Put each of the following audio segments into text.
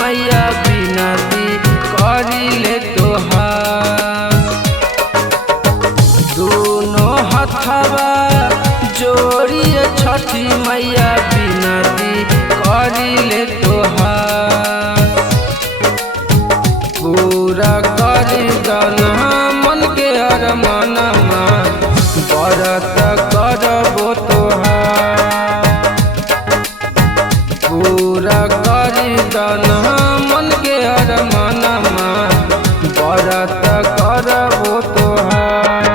मैया बिनती करिले तोहार। दोनों हथवा जोड़िए छठी मैया बिनती करिले तोहार। पूरा करी दना मन के अरमानमा व्रत करबो तोहार। पूरा करी दना मन के अरमानमा व्रत करबो तोहार।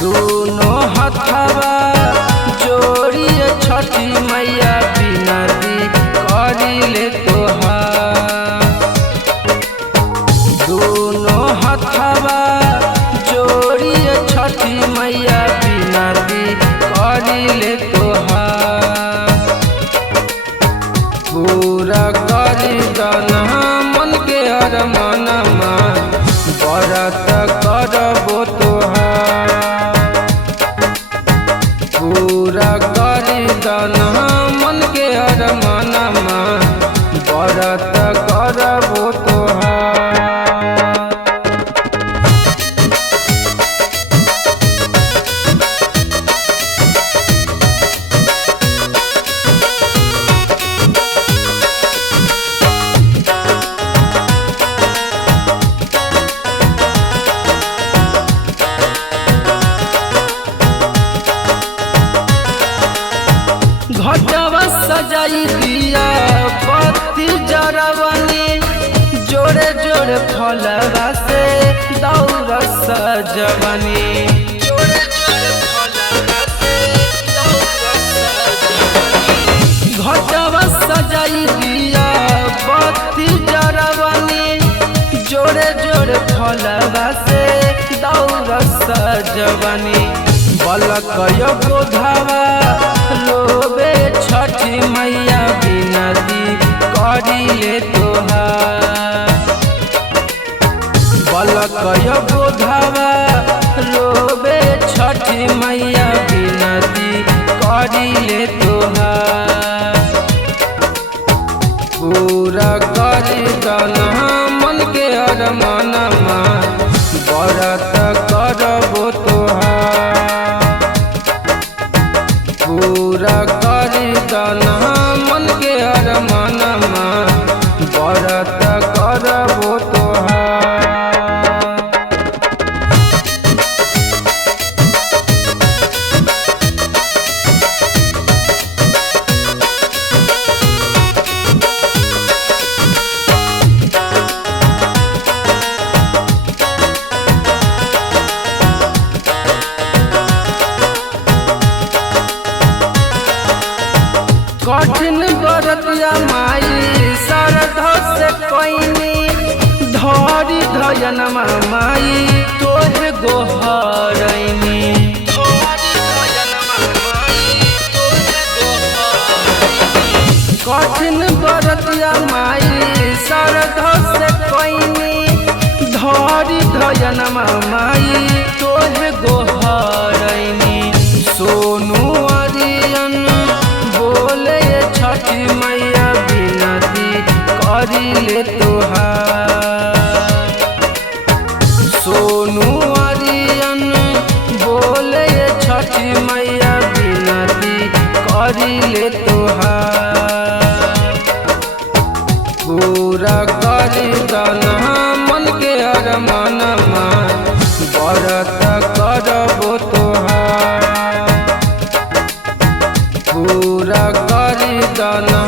दोनों हथवा जोड़िए छठी मैया बिनती करिले तोहार। दोनों हथवा जोड़िए छठी मैया बिनती करिले तोहार। पूरा करी दना मन के अरमानमा व्रत करबो तोहार। पूरा करी दना मन के अरमानमा व्रत करबो तोहार। घटवा सजाई दिया बत्ती जरवनी जोड़े जोड़े फलवा से दौड़ सजवनी। जोड़े जोड़े फलवा से दौड़ सजवनी। घटवा सजाई दिया बत्ती जरवनी जोड़े जोड़े फलवा से दौड़ सजवनी। बलक गोधावा लोबे छठी मैया बिनती करिले तोहार। बलक गोधावा लोबे छठी मैया बिनती करिले तोहार। पूरा करी दना मन के अरमानमा व्रत करबो तोहार। पूरा करी दना मन के अरमानमा व्रत करबो तोहार। कठिन व्रतिया माई श्रद्धा से कईनी धरी धयनमा माई तोहे गोहरैनी। कठिन व्रतिया माई श्रद्धा से कईनी धरी धयनमा माई तोहे गोहरैनी। सोनू अरियन बोले छठी मैया बिनती करिले तोहार। सोनू अरियन बोले छठी मैया बिनती करिले तोहार। पूरा करी दना मन के अरमानमा व्रत करबो तोहार। पूरा करी दना